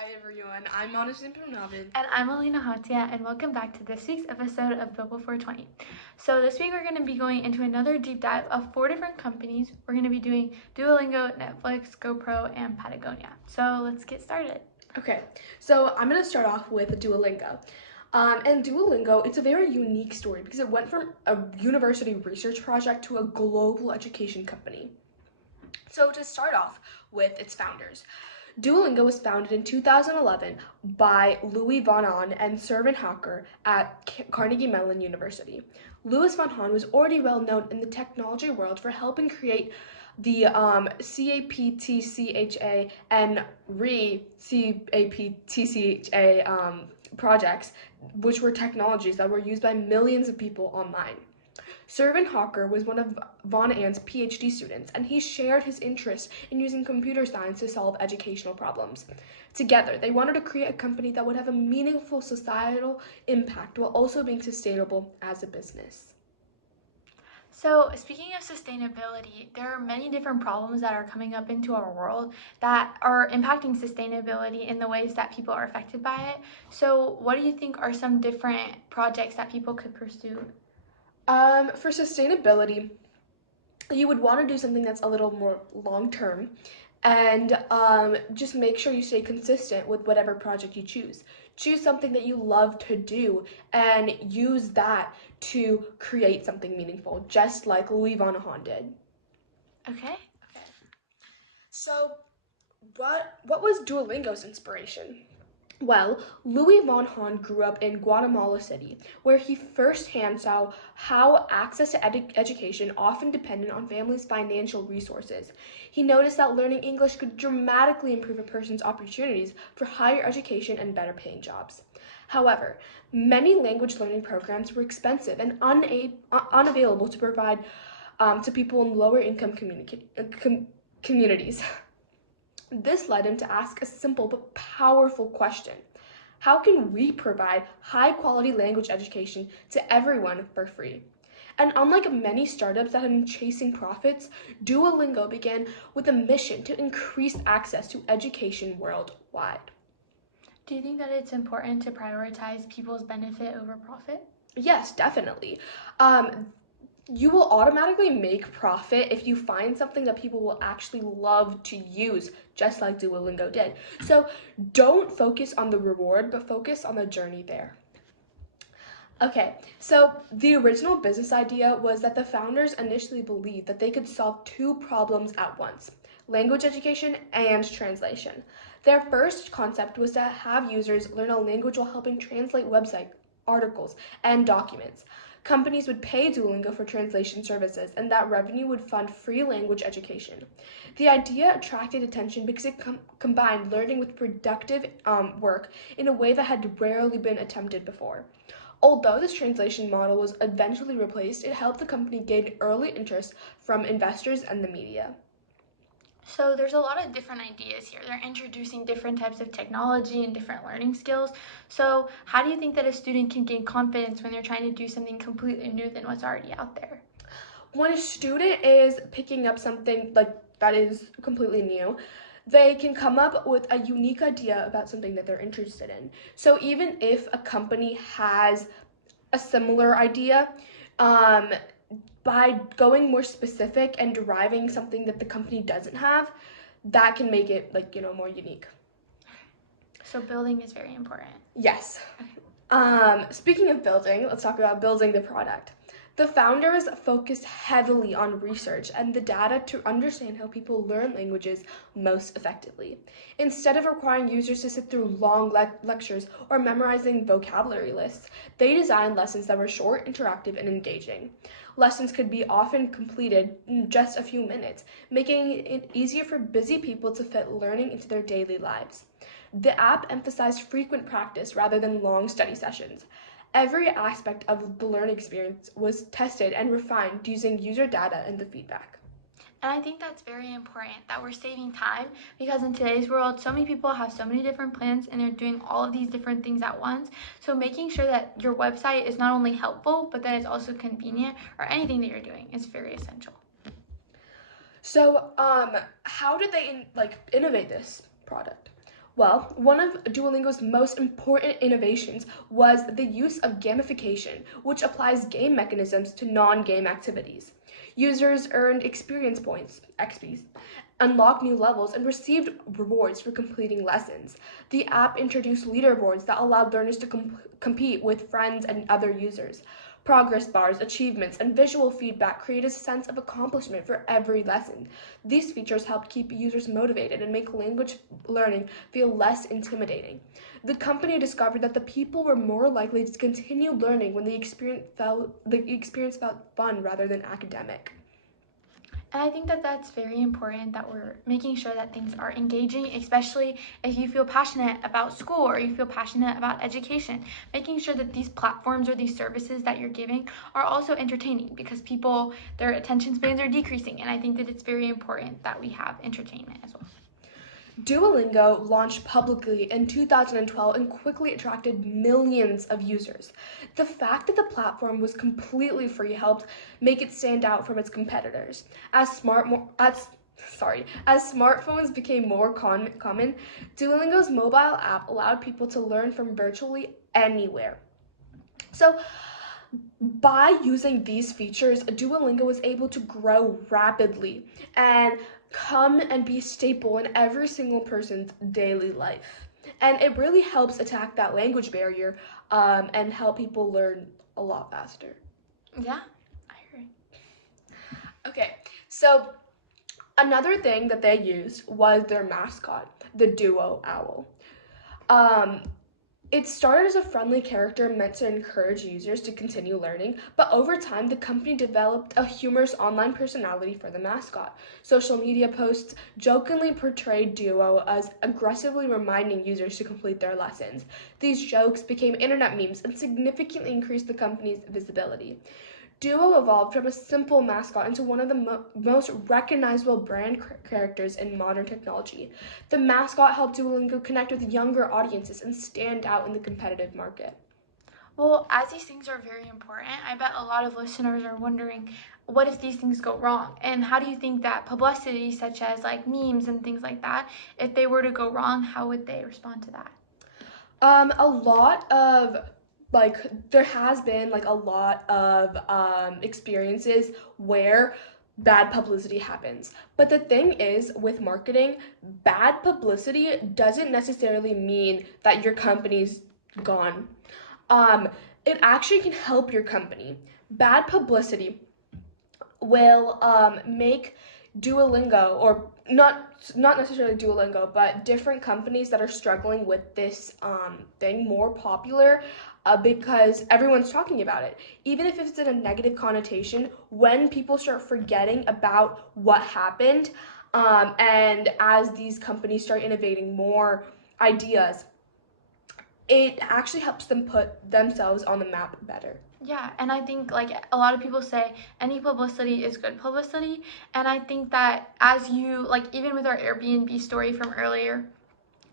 Hi everyone, I'm Manashin Pranavid. And I'm Alina Hatia, and welcome back to this week's episode of Global 420. So this week we're going to be going into another deep dive of 4 different companies. We're going to be doing Duolingo, Netflix, GoPro, and Patagonia. So let's get started. Okay, so I'm going to start off with Duolingo. And Duolingo, it's a very unique story because it went from a university research project to a global education company. So to start off with its founders, Duolingo was founded in 2011 by Louis von Ahn and Servan Hacker at Carnegie Mellon University. Louis von Ahn was already well known in the technology world for helping create the CAPTCHA and CAPTCHA projects, which were technologies that were used by millions of people online. Servan Hawker was one of von Ahn's PhD students, and he shared his interest in using computer science to solve educational problems. Together, they wanted to create a company that would have a meaningful societal impact while also being sustainable as a business. So speaking of sustainability, there are many different problems that are coming up into our world that are impacting sustainability in the ways that people are affected by it. So what do you think are some different projects that people could pursue? For sustainability, you would want to do something that's a little more long term and just make sure you stay consistent with whatever project you choose. Choose something that you love to do and use that to create something meaningful, just like Louis von Ahn did. Okay. So, what was Duolingo's inspiration? Well, Louis von Ahn grew up in Guatemala City, where he firsthand saw how access to education often depended on families' financial resources. He noticed that learning English could dramatically improve a person's opportunities for higher education and better paying jobs. However, many language learning programs were expensive and unavailable to provide to people in lower income communities. This led him to ask a simple but powerful question. How can we provide high quality language education to everyone for free? And unlike many startups that have been chasing profits, Duolingo began with a mission to increase access to education worldwide. Do you think that it's important to prioritize people's benefit over profit? Yes, definitely. You will automatically make profit if you find something that people will actually love to use, just like Duolingo did. So don't focus on the reward, but focus on the journey there. Okay, so the original business idea was that the founders initially believed that they could solve two problems at once: language education and translation. Their first concept was to have users learn a language while helping translate website articles and documents. Companies would pay Duolingo for translation services, and that revenue would fund free language education. The idea attracted attention because it combined learning with productive work in a way that had rarely been attempted before. Although this translation model was eventually replaced, it helped the company gain early interest from investors and the media. So there's a lot of different ideas here. They're introducing different types of technology and different learning skills. So how do you think that a student can gain confidence when they're trying to do something completely new than what's already out there? When a student is picking up something like that is completely new, they can come up with a unique idea about something that they're interested in. So even if a company has a similar idea, um, by going more specific and deriving something that the company doesn't have, that can make it more unique. So building is very important. Yes. Speaking of building, let's talk about building the product. The founders focused heavily on research and the data to understand how people learn languages most effectively. Instead of requiring users to sit through long lectures or memorizing vocabulary lists, they designed lessons that were short, interactive, and engaging. Lessons could be often completed in just a few minutes, making it easier for busy people to fit learning into their daily lives. The app emphasized frequent practice rather than long study sessions. Every aspect of the learning experience was tested and refined using user data and the feedback. And I think that's very important that we're saving time because in today's world, so many people have so many different plans and they're doing all of these different things at once. So making sure that your website is not only helpful, but that it's also convenient or anything that you're doing is very essential. So, how did they innovate this product? Well, one of Duolingo's most important innovations was the use of gamification, which applies game mechanisms to non-game activities. Users earned experience points, XPs, unlocked new levels, and received rewards for completing lessons. The app introduced leaderboards that allowed learners to compete with friends and other users. Progress bars, achievements, and visual feedback create a sense of accomplishment for every lesson. These features helped keep users motivated and make language learning feel less intimidating. The company discovered that the people were more likely to continue learning when the experience felt fun rather than academic. And I think that that's very important that we're making sure that things are engaging, especially if you feel passionate about school or you feel passionate about education. Making sure that these platforms or these services that you're giving are also entertaining because people, their attention spans are decreasing. And I think that it's very important that we have entertainment as well. Duolingo launched publicly in 2012 and quickly attracted millions of users. The fact that the platform was completely free helped make it stand out from its competitors. As smartphones became more common, Duolingo's mobile app allowed people to learn from virtually anywhere. So, by using these features, Duolingo was able to grow rapidly and come and be a staple in every single person's daily life. And it really helps attack that language barrier and help people learn a lot faster. Yeah, I agree. Okay, so another thing that they used was their mascot, the Duo Owl. Um, It started as a friendly character meant to encourage users to continue learning, but over time, the company developed a humorous online personality for the mascot. Social media posts jokingly portrayed Duo as aggressively reminding users to complete their lessons. These jokes became internet memes and significantly increased the company's visibility. Duo evolved from a simple mascot into one of the most recognizable brand characters in modern technology. The mascot helped Duolingo connect with younger audiences and stand out in the competitive market. Well, as these things are very important, I bet a lot of listeners are wondering, what if these things go wrong? And how do you think that publicity, such as like memes and things like that, if they were to go wrong, how would they respond to that? A lot of there has been a lot of experiences where bad publicity happens. But the thing is, with marketing, bad publicity doesn't necessarily mean that your company's gone. Um, it actually can help your company. Bad publicity will make Duolingo, or not necessarily Duolingo, but different companies that are struggling with this thing more popular, because everyone's talking about it. Even if it's in a negative connotation, when people start forgetting about what happened, and as these companies start innovating more ideas, it actually helps them put themselves on the map better. Yeah, and I think like a lot of people say any publicity is good publicity, and I think that as you like even with our Airbnb story from earlier,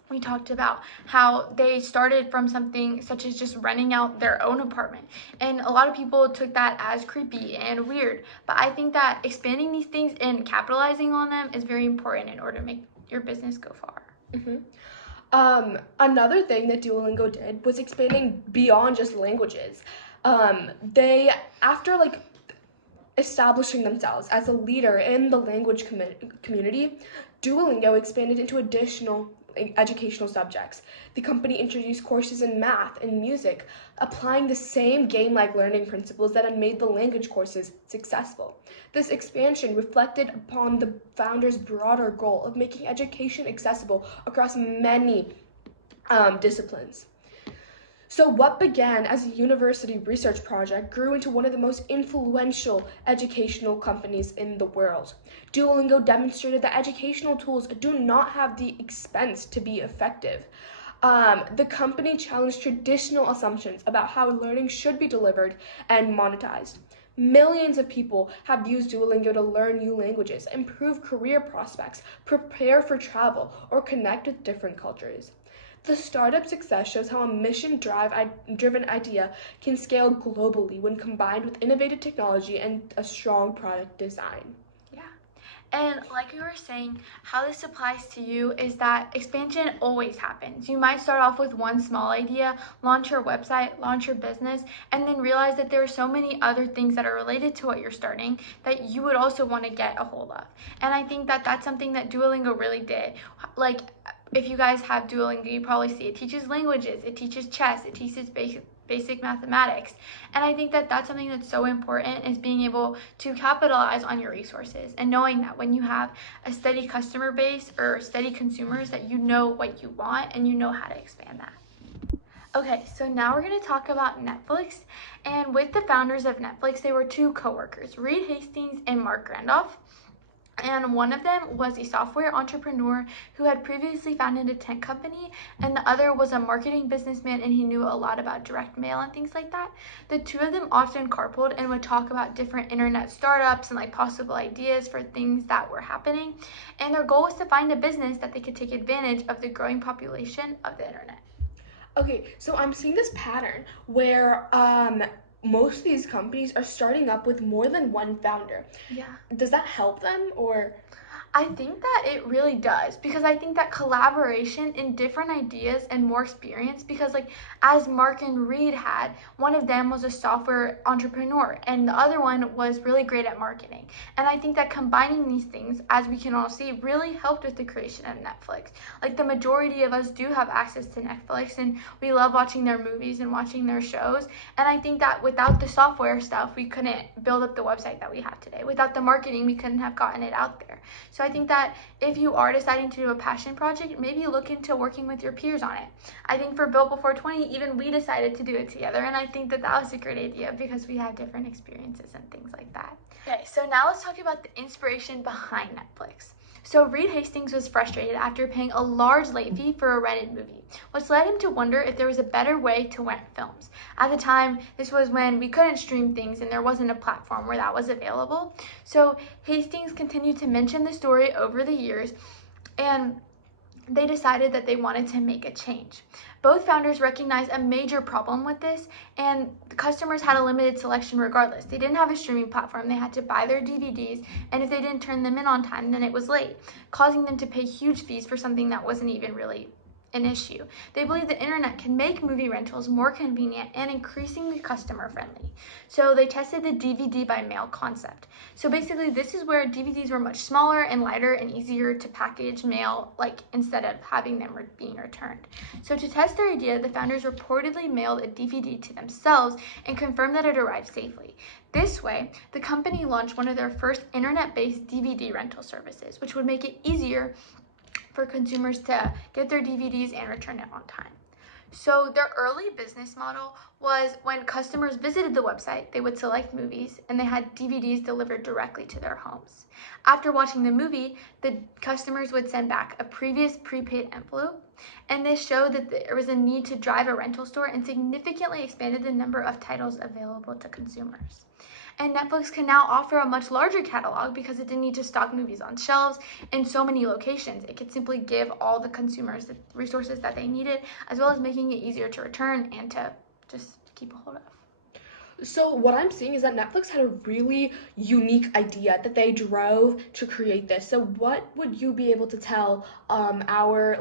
we talked about how they started from something such as just renting out their own apartment. And a lot of people took that as creepy and weird. But I think that expanding these things and capitalizing on them is very important in order to make your business go far. Mm-hmm. Another thing that Duolingo did was expanding beyond just languages. They, after establishing themselves as a leader in the language community, Duolingo expanded into additional educational subjects. The company introduced courses in math and music, applying the same game-like learning principles that had made the language courses successful. This expansion reflected upon the founders' broader goal of making education accessible across many disciplines. So what began as a university research project grew into one of the most influential educational companies in the world. Duolingo demonstrated that educational tools do not have the expense to be effective. The company challenged traditional assumptions about how learning should be delivered and monetized. Millions of people have used Duolingo to learn new languages, improve career prospects, prepare for travel, or connect with different cultures. The startup success shows how a mission-driven idea can scale globally when combined with innovative technology and a strong product design. Yeah. And like we were saying, how this applies to you is that expansion always happens. You might start off with one small idea, launch your website, launch your business, and then realize that there are so many other things that are related to what you're starting that you would also want to get a hold of. And I think that that's something that Duolingo really did. Like, if you guys have Duolingo, you probably see it teaches languages, it teaches chess, it teaches basic mathematics. And I think that that's something that's so important, is being able to capitalize on your resources and knowing that when you have a steady customer base or steady consumers, that you know what you want and you know how to expand that. Okay, so now we're going to talk about Netflix. And with the founders of Netflix, they were two coworkers, Reed Hastings and Mark Randolph. And one of them was a software entrepreneur who had previously founded a tech company, and the other was a marketing businessman, and he knew a lot about direct mail and things like that. The two of them often carpooled and would talk about different internet startups and like possible ideas for things that were happening. And their goal was to find a business that they could take advantage of the growing population of the internet. Okay, so I'm seeing this pattern where most of these companies are starting up with more than one founder. Yeah. Does that help them, or? I think that it really does, because I think that collaboration in different ideas and more experience, because like as Mark and Reed had, one of them was a software entrepreneur and the other one was really great at marketing. And I think that combining these things, as we can all see, really helped with the creation of Netflix. Like the majority of us do have access to Netflix and we love watching their movies and watching their shows. And I think that without the software stuff, we couldn't build up the website that we have today. Without the marketing, we couldn't have gotten it out there. So I think that if you are deciding to do a passion project, maybe look into working with your peers on it. I think for Built Before 20, even we decided to do it together, and I think that that was a great idea because we had different experiences and things like that. Okay, so now let's talk about the inspiration behind Netflix. So Reed Hastings was frustrated after paying a large late fee for a rented movie, which led him to wonder if there was a better way to rent films. At the time, this was when we couldn't stream things and there wasn't a platform where that was available. So Hastings continued to mention the story over the years, and they decided that they wanted to make a change. Both founders recognized a major problem with this, and the customers had a limited selection regardless. They didn't have a streaming platform. They had to buy their DVDs, and if they didn't turn them in on time, then it was late, causing them to pay huge fees for something that wasn't even really an issue. They believe the internet can make movie rentals more convenient and increasingly customer friendly. So they tested the DVD by mail concept. So basically this is where DVDs were much smaller and lighter and easier to package, mail, like instead of having them being returned. So to test their idea, the founders reportedly mailed a DVD to themselves and confirmed that it arrived safely. This way, the company launched one of their first internet-based DVD rental services, which would make it easier for consumers to get their DVDs and return it on time. So their early business model was when customers visited the website, they would select movies and they had DVDs delivered directly to their homes. After watching the movie, the customers would send back a previous prepaid envelope, and this showed that there was a need to drive a rental store and significantly expanded the number of titles available to consumers. And Netflix can now offer a much larger catalog because it didn't need to stock movies on shelves in so many locations. It could simply give all the consumers the resources that they needed, as well as making it easier to return and to just keep a hold of. So what I'm seeing is that Netflix had a really unique idea that they drove to create this. So what would you be able to tell our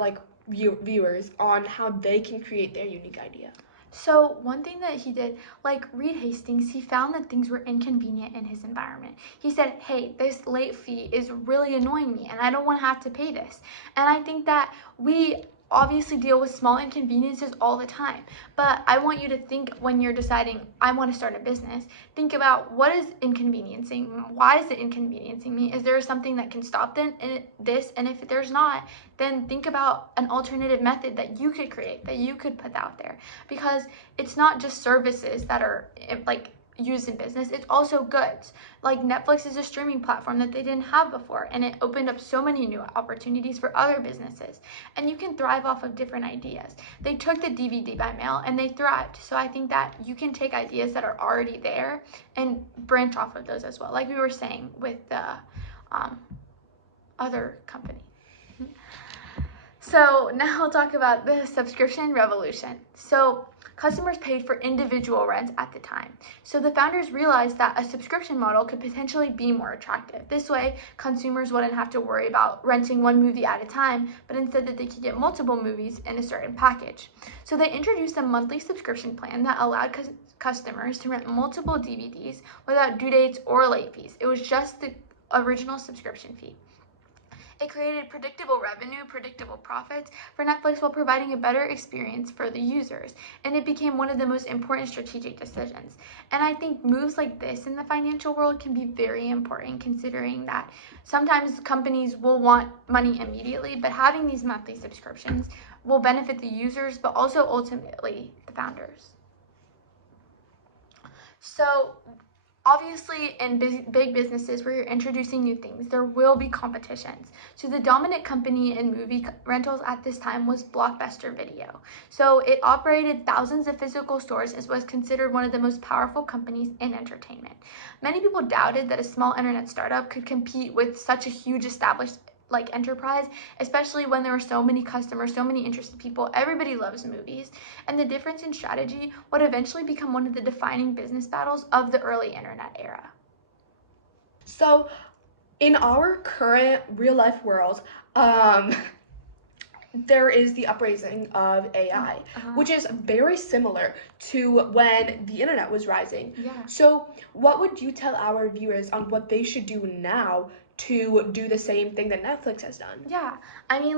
viewers on how they can create their unique idea? So one thing that he did, like Reed Hastings, he found that things were inconvenient in his environment. He said, hey, this late fee is really annoying me and I don't want to have to pay this. And I think that we obviously deal with small inconveniences all the time, but I want you to think, when you're deciding I want to start a business, think about what is inconveniencing, why is it inconveniencing me, is there something that can stop this, and if there's not, then think about an alternative method that you could create, that you could put out there, because it's not just services that are like used in business, it's also goods. Like Netflix is a streaming platform that they didn't have before, and it opened up so many new opportunities for other businesses, and you can thrive off of different ideas. They took the DVD by mail and they thrived, so I think that you can take ideas that are already there and branch off of those as well, like we were saying with the other company. So now I'll talk about the subscription revolution. So customers paid for individual rents at the time. So the founders realized that a subscription model could potentially be more attractive. This way, consumers wouldn't have to worry about renting one movie at a time, but instead that they could get multiple movies in a certain package. So they introduced a monthly subscription plan that allowed customers to rent multiple DVDs without due dates or late fees. It was just the original subscription fee. It created predictable revenue, predictable profits for Netflix while providing a better experience for the users. And it became one of the most important strategic decisions. And I think moves like this in the financial world can be very important, considering that sometimes companies will want money immediately, but having these monthly subscriptions will benefit the users, but also ultimately the founders. So obviously, in big businesses where you're introducing new things, there will be competitions. So the dominant company in movie rentals at this time was Blockbuster Video. So it operated thousands of physical stores and was considered one of the most powerful companies in entertainment. Many people doubted that a small internet startup could compete with such a huge established enterprise, especially when there were so many customers, so many interested people. Everybody loves movies, and the difference in strategy would eventually become one of the defining business battles of the early internet era. So, in our current real life world, there is the uprising of AI, which is very similar to when the internet was rising. Yeah. So, what would you tell our viewers on what they should do now to do the same thing that Netflix has done? Yeah, I mean,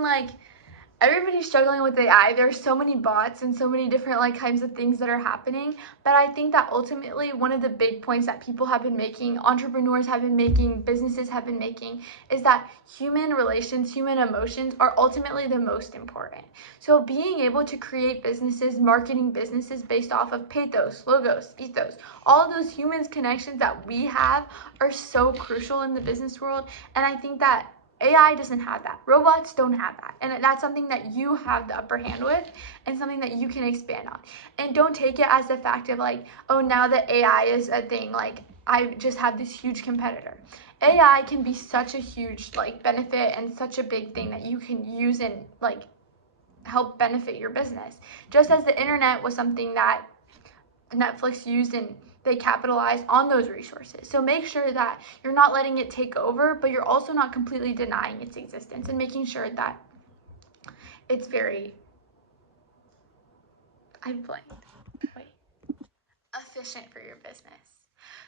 everybody's struggling with AI. There's so many bots and so many different kinds of things that are happening. But I think that ultimately one of the big points that people have been making, entrepreneurs have been making, businesses have been making, is that human relations, human emotions are ultimately the most important. So being able to create businesses, marketing businesses based off of pathos, logos, ethos, all of those humans connections that we have are so crucial in the business world. And I think that AI doesn't have that. Robots don't have that. And that's something that you have the upper hand with and something that you can expand on. And don't take it as the fact of oh, now that AI is a thing, I just have this huge competitor. AI can be such a huge benefit and such a big thing that you can use and help benefit your business. Just as the internet was something that Netflix used and they capitalize on those resources. So make sure that you're not letting it take over, but you're also not completely denying its existence and making sure that it's very, efficient for your business.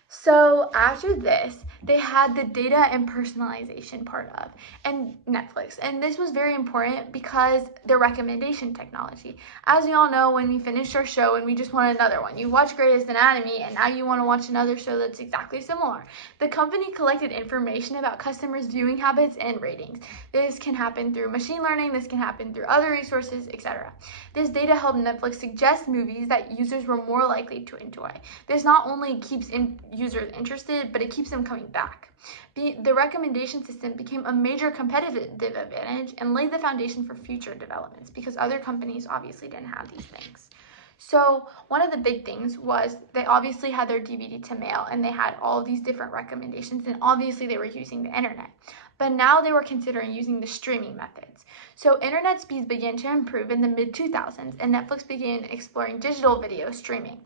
So after this, they had the data and personalization part of and Netflix. And this was very important because their recommendation technology. As we all know, when we finish our show and we just want another one, you watch Grey's Anatomy and now you want to watch another show that's exactly similar. The company collected information about customers' viewing habits and ratings. This can happen through machine learning, this can happen through other resources, etc. This data helped Netflix suggest movies that users were more likely to enjoy. This not only keeps users interested, but it keeps them coming back. The recommendation system became a major competitive advantage and laid the foundation for future developments because other companies obviously didn't have these things. So one of the big things was they obviously had their DVD to mail and they had all these different recommendations, and obviously they were using the internet. But now they were considering using the streaming methods. So internet speeds began to improve in the mid-2000s and Netflix began exploring digital video streaming.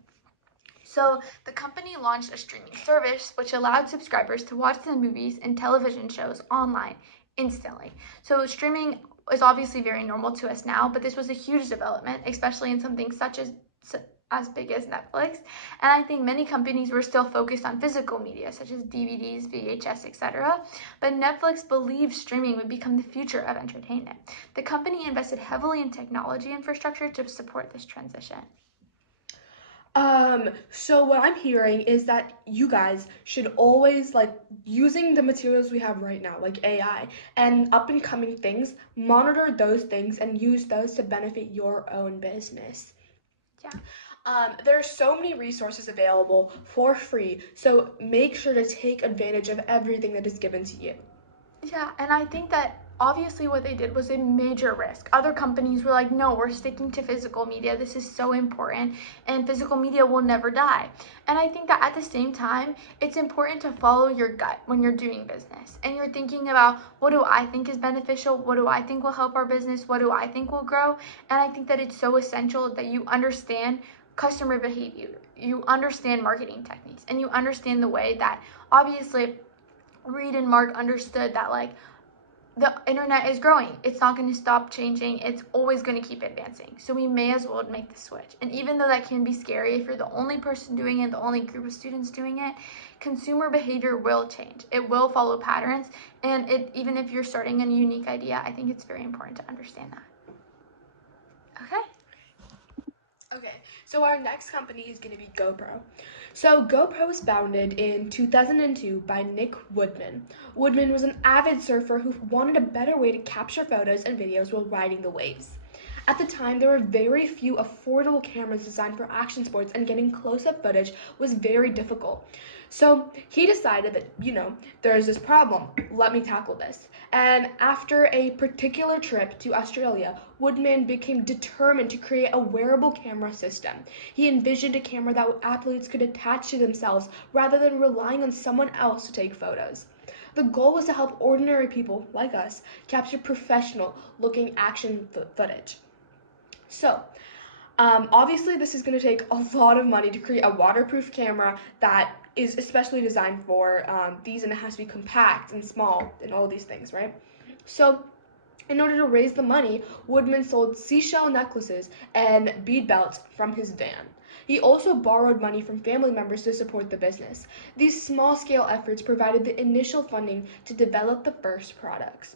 So the company launched a streaming service which allowed subscribers to watch the movies and television shows online instantly. So streaming is obviously very normal to us now, but this was a huge development, especially in something such as big as Netflix. And I think many companies were still focused on physical media such as DVDs, VHS, etc. But Netflix believed streaming would become the future of entertainment. The company invested heavily in technology infrastructure to support this transition. So what I'm hearing is that you guys should always using the materials we have right now, like AI and up and coming things, monitor those things and use those to benefit your own business. Yeah. There are so many resources available for free, so make sure to take advantage of everything that is given to you. Yeah, and I think that obviously what they did was a major risk. Other companies were like, no, we're sticking to physical media. This is so important, and physical media will never die. And I think that at the same time, it's important to follow your gut when you're doing business. And you're thinking about, what do I think is beneficial? What do I think will help our business? What do I think will grow? And I think that it's so essential that you understand customer behavior, you understand marketing techniques, and you understand the way that, obviously, Reed and Mark understood that, like, the internet is growing. It's not going to stop changing. It's always going to keep advancing. So we may as well make the switch. And even though that can be scary, if you're the only person doing it, the only group of students doing it, consumer behavior will change. It will follow patterns. And even if you're starting a unique idea, I think it's very important to understand that. Okay, so our next company is going to be GoPro. So GoPro was founded in 2002 by Nick Woodman. Woodman was an avid surfer who wanted a better way to capture photos and videos while riding the waves. At the time, there were very few affordable cameras designed for action sports, and getting close-up footage was very difficult. So he decided that, there's this problem. Let me tackle this. And after a particular trip to Australia, Woodman became determined to create a wearable camera system. He envisioned a camera that athletes could attach to themselves rather than relying on someone else to take photos. The goal was to help ordinary people like us capture professional-looking action footage. So, obviously this is going to take a lot of money to create a waterproof camera that is especially designed for these, and it has to be compact and small and all these things, right? So, in order to raise the money, Woodman sold seashell necklaces and bead belts from his van. He also borrowed money from family members to support the business. These small-scale efforts provided the initial funding to develop the first products.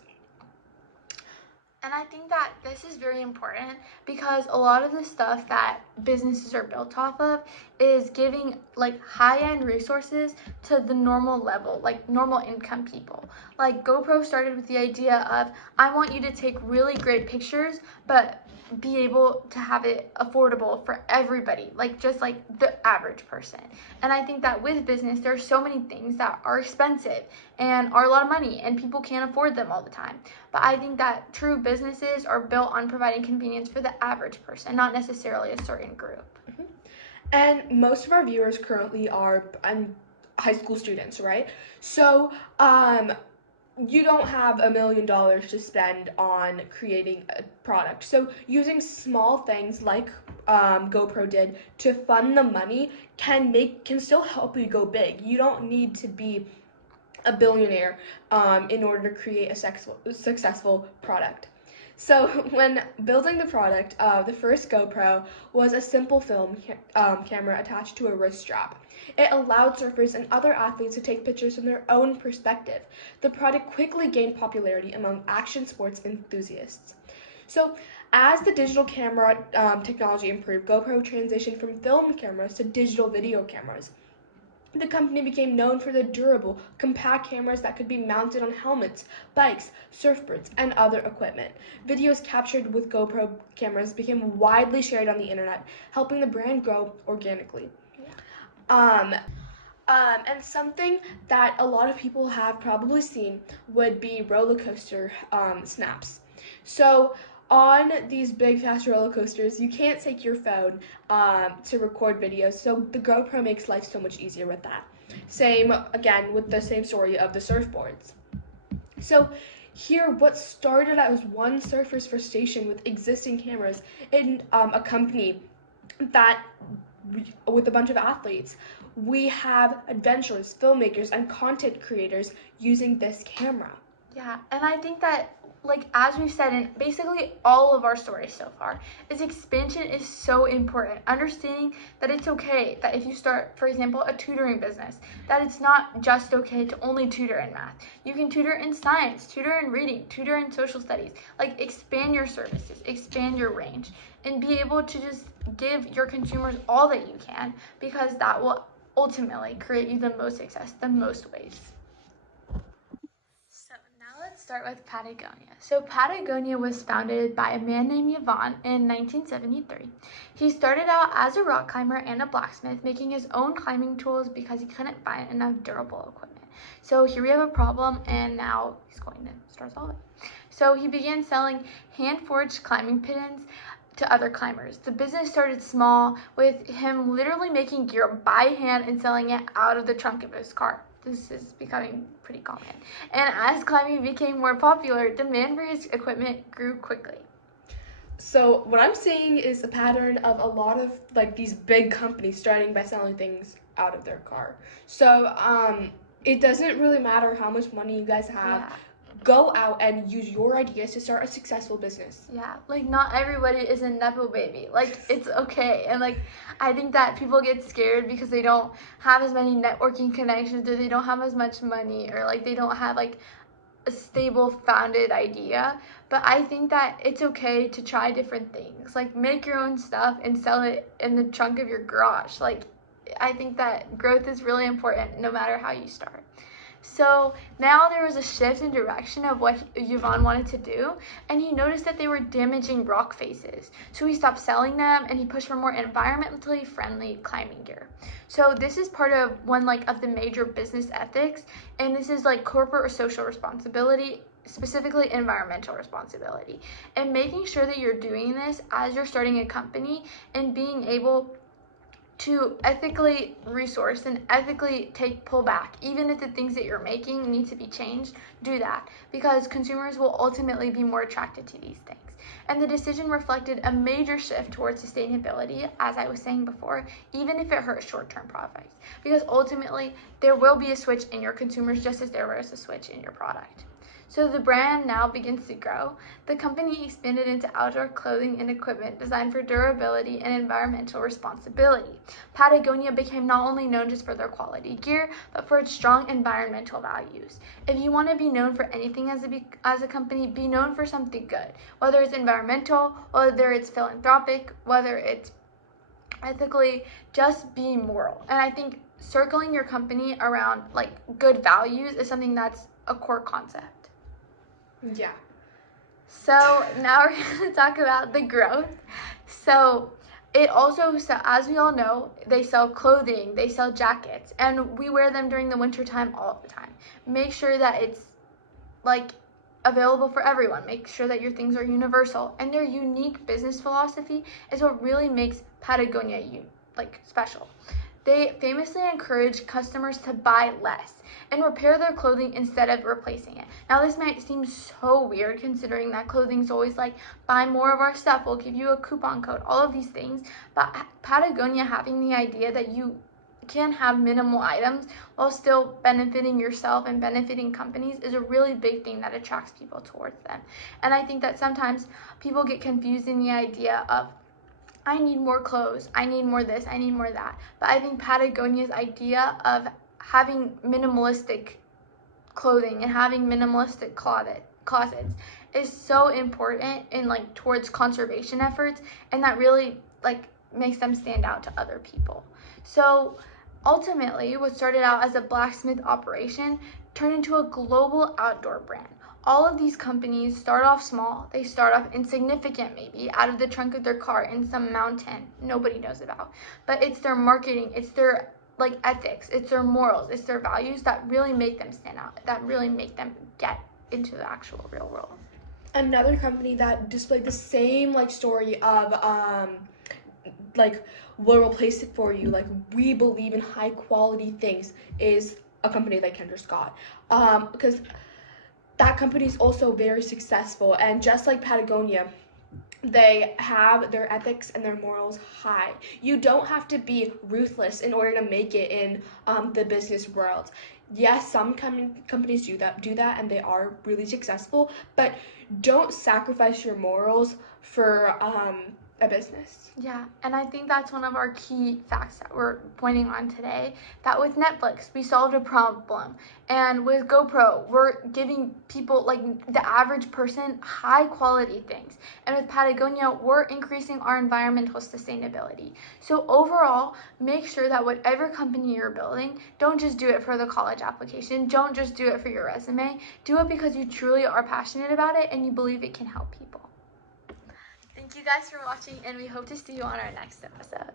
And I think that this is very important because a lot of the stuff that businesses are built off of is giving like high-end resources to the normal level, like normal income people. Like GoPro started with the idea of, I want you to take really great pictures, but be able to have it affordable for everybody, like just like the average person. And I think that with business, there are so many things that are expensive and are a lot of money, and people can't afford them all the time. But I think that true businesses are built on providing convenience for the average person, not necessarily a certain group. Mm-hmm. And most of our viewers currently are high school students, right? So, you don't have $1 million to spend on creating a product. So using small things like GoPro did to fund the money can still help you go big. You don't need to be a billionaire in order to create a successful product. So when building the product, the first GoPro was a simple film camera attached to a wrist strap. It allowed surfers and other athletes to take pictures from their own perspective. The product quickly gained popularity among action sports enthusiasts. So as the digital camera technology improved, GoPro transitioned from film cameras to digital video cameras. The company became known for the durable, compact cameras that could be mounted on helmets, bikes, surfboards, and other equipment. Videos captured with GoPro cameras became widely shared on the internet, helping the brand grow organically. And something that a lot of people have probably seen would be roller coaster snaps. So on these big fast roller coasters, you can't take your phone to record videos, so the GoPro makes life so much easier with that. Same again with the same story of the surfboards. So here, what started as one surfer's frustration with existing cameras in a company that with a bunch of athletes, we have adventurers, filmmakers, and content creators using this camera. Yeah, and I think that, like, as we've said in basically all of our stories so far, is expansion is so important. Understanding that it's okay that if you start, for example, a tutoring business, that it's not just okay to only tutor in math. You can tutor in science, tutor in reading, tutor in social studies. Like, expand your services, expand your range, and be able to just give your consumers all that you can, because that will ultimately create you the most success, the most ways. So now let's start with Patagonia. So Patagonia was founded by a man named Yvon in 1973. He started out as a rock climber and a blacksmith, making his own climbing tools because he couldn't find enough durable equipment. So here we have a problem, and now he's going to start solving. So he began selling hand-forged climbing pins to other climbers. The business started small, with him literally making gear by hand and selling it out of the trunk of his car. This is becoming pretty common. And as climbing became more popular, demand for his equipment grew quickly. So what I'm seeing is a pattern of a lot of like these big companies starting by selling things out of their car. So it doesn't really matter how much money you guys have. Yeah. Go out and use your ideas to start a successful business. Yeah, like not everybody is a Nepo baby. Like it's okay. And like I think that people get scared because they don't have as many networking connections, or they don't have as much money, or like they don't have like a stable founded idea. But I think that it's okay to try different things. Like make your own stuff and sell it in the trunk of your garage. Like I think that growth is really important no matter how you start. So now there was a shift in direction of what Yvon wanted to do, and he noticed that they were damaging rock faces. So he stopped selling them, and he pushed for more environmentally friendly climbing gear. So this is part of one of the major business ethics, and this is like corporate or social responsibility, specifically environmental responsibility, and making sure that you're doing this as you're starting a company and being able to ethically resource and ethically pull back. Even if the things that you're making need to be changed, do that, because consumers will ultimately be more attracted to these things. And the decision reflected a major shift towards sustainability, as I was saying before, even if it hurts short-term profits, because ultimately there will be a switch in your consumers just as there was a switch in your product. So the brand now begins to grow. The company expanded into outdoor clothing and equipment designed for durability and environmental responsibility. Patagonia became not only known just for their quality gear, but for its strong environmental values. If you want to be known for anything as a company, be known for something good, whether it's environmental, whether it's philanthropic, whether it's ethically, just be moral. And I think circling your company around good values is something that's a core concept. Yeah. So now we're going to talk about the growth. So it also, as we all know, they sell clothing, they sell jackets, and we wear them during the winter time all the time. Make sure that it's available for everyone. Make sure that your things are universal, and their unique business philosophy is what really makes Patagonia special. They famously encourage customers to buy less and repair their clothing instead of replacing it. Now, this might seem so weird considering that clothing's always buy more of our stuff, we'll give you a coupon code, all of these things. But Patagonia having the idea that you can have minimal items while still benefiting yourself and benefiting companies is a really big thing that attracts people towards them. And I think that sometimes people get confused in the idea of, I need more clothes, I need more this, I need more that. But I think Patagonia's idea of having minimalistic clothing and having minimalistic closets is so important in towards conservation efforts, and that really makes them stand out to other people. So ultimately, what started out as a blacksmith operation turned into a global outdoor brand. All of these companies start off small. They start off insignificant, maybe out of the trunk of their car in some mountain nobody knows about. But it's their marketing, it's their ethics, it's their morals, it's their values that really make them stand out, that really make them get into the actual real world. Another company that displayed the same story of we'll replace it for you, we believe in high quality things, is a company like Kendra Scott, because that company is also very successful, and just like Patagonia, they have their ethics and their morals high. You don't have to be ruthless in order to make it in the business world. Yes, some companies do that, and they are really successful, but don't sacrifice your morals for a business. Yeah, and I think that's one of our key facts that we're pointing on today, that with Netflix, we solved a problem. And with GoPro, we're giving people, the average person, high quality things. And with Patagonia, we're increasing our environmental sustainability. So overall, make sure that whatever company you're building, don't just do it for the college application. Don't just do it for your resume. Do it because you truly are passionate about it and you believe it can help people. Thank you guys for watching, and we hope to see you on our next episode.